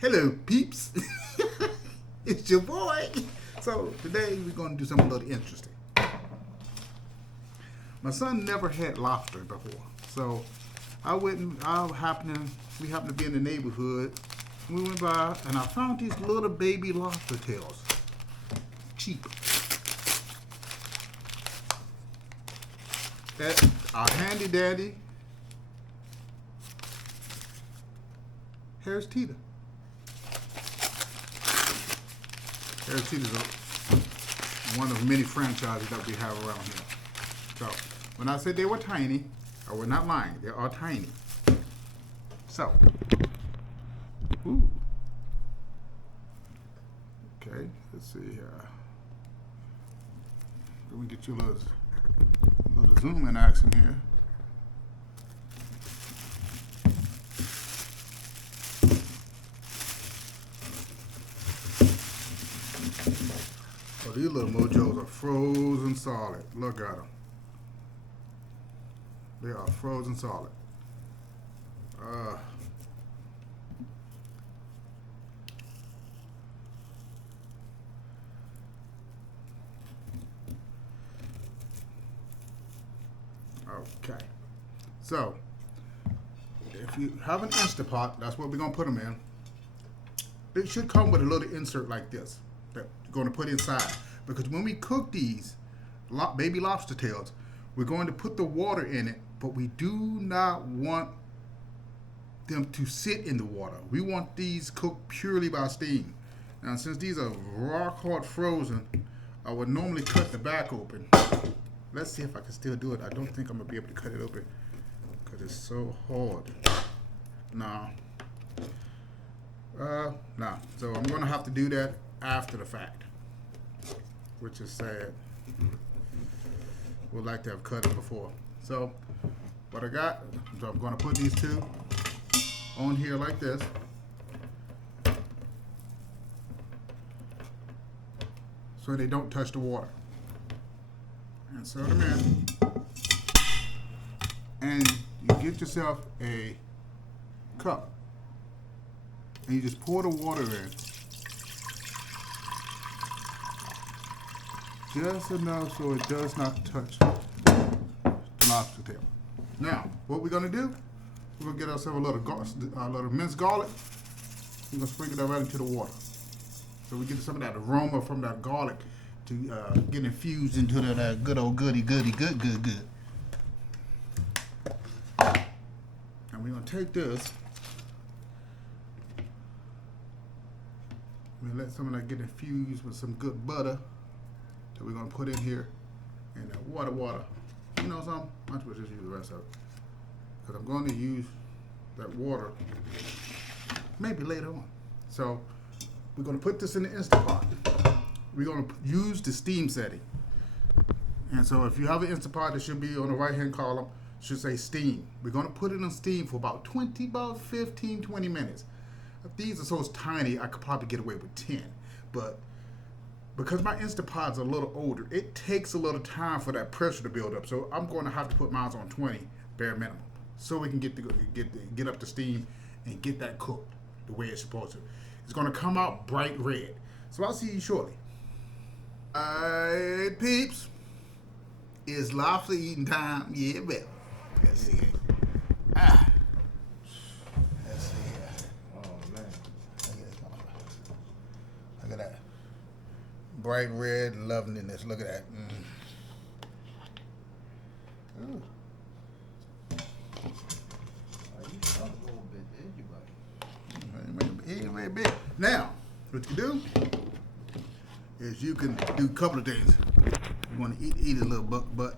Hello, peeps. It's your boy. So today we're going to do something a little interesting. My son never had lobster before, so we happened to be in the neighborhood. We went by and I found these little baby lobster tails, cheap. At our handy dandy Harris Teeter. Harris Teeter is one of many franchises that we have around here. So when I said they were tiny, I was not lying. They are tiny. So, ooh. Okay, let's see here. Let me get you a little zoom in action here. Oh, these little mojos are frozen solid. Look at them. They are frozen solid. Okay. So, if you have an Instapot, that's what we're going to put them in. It should come with a little insert like this that you're going to put inside. Because when we cook these baby lobster tails, we're going to put the water in it, but we do not want them to sit in the water. We want these cooked purely by steam. Now, since these are rock hard frozen, I would normally cut the back open. Let's see if I can still do it. I don't think I'm going to be able to cut it open because it's so hard. Nah. Nah. So I'm going to have to do that after the fact, which is sad. Would like to have cut it before. So what I got, so I'm going to put these two on here like this. So they don't touch the water. And set them in. And you get yourself a cup. And you just pour the water in. Just enough so it does not touch the lobster tail. Now, what we're going to do, we're going to get ourselves a little minced garlic. We're going to sprinkle that right into the water. So we get some of that aroma from that garlic to get infused into that good old good. And we're going to take this. We're going to let some of that get infused with some good butter that we're going to put in here. And water. You know something? I might as well just use the rest of it. Because I'm going to use that water maybe later on. So we're going to put this in the Instapot. We're going to use the steam setting. And so if you have an Instapot, it should be on the right-hand column. It should say steam. We're going to put it on steam for about 15, 20 minutes. If these are so tiny, I could probably get away with 10. But because my Instapots are a little older, it takes a little time for that pressure to build up. So I'm going to have to put mine on 20, bare minimum, so we can get up to steam and get that cooked the way it's supposed to. It's going to come out bright red. So I'll see you shortly. Alright, peeps. It's lobster eating time. Yeah, well. Let's see it. Let's see it. Oh, man. Look at that. Bright red loveliness. Look at that. Ooh. You shrunk a little bit, didn't you, buddy? Very big. Now, what you do is you can do a couple of things. You want to eat a little but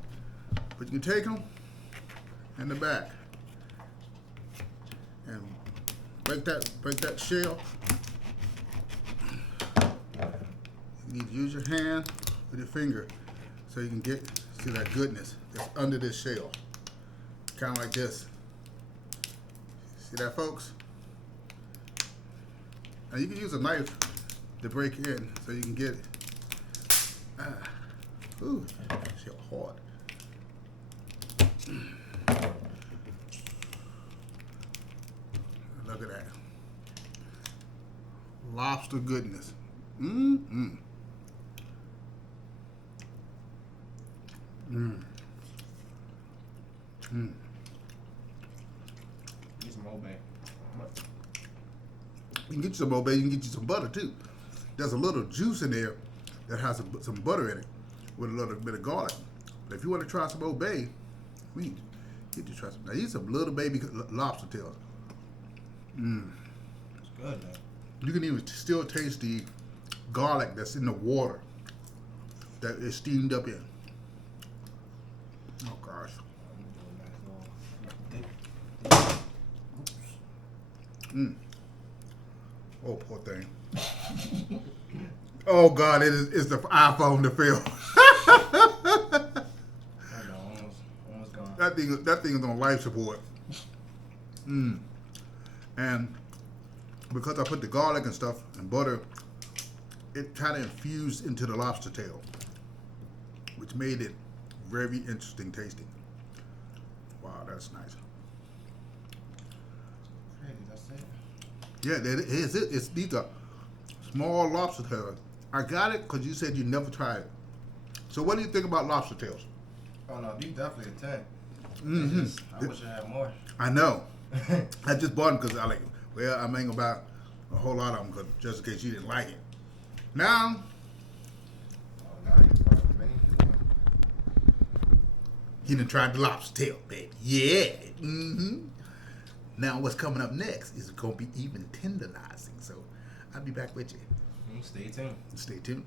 you can take them in the back and break that shell. You need to use your hand with your finger so you can see that goodness that's under this shell. Kind of like this. See that, folks? Now you can use a knife to break in so you can get it. Ooh, that's so hard. Look at that. lobster goodness. Mm-mm. Mm. Mm. Get some Old Bay. You can get you some Old Bay, you can get you some butter too. There's a little juice in there that has some butter in it with a little bit of garlic. But if you want to try some Old Bay, we need to get you to try some. Now, these some little baby lobster tails. Mm. It's good, man. You can even still taste the garlic that's in the water that is steamed up in. Oh gosh. Mm. Oh, poor thing. Oh God, it's the iPhone that failed. Almost gone. That thing is on life support. Mm. And because I put the garlic and stuff and butter, it kind of infused into the lobster tail, which made it very interesting tasting. Wow, that's nice. Crazy, that's it. Yeah, that is it. It's these are small lobster tails. I got it because you said you never tried it. So what do you think about lobster tails? Oh no, these definitely a 10. Mm-hmm. I wish I had more. I know. I just bought them because I like. Well, I ain't gonna buy a whole lot of them because just in case you didn't like it. Now Oh, now you fucking man. he done tried the lobster tail, baby. Yeah. Mm-hmm. Now what's coming up next is gonna be even tenderizing. So I'll be back with you. Stay tuned. Stay tuned.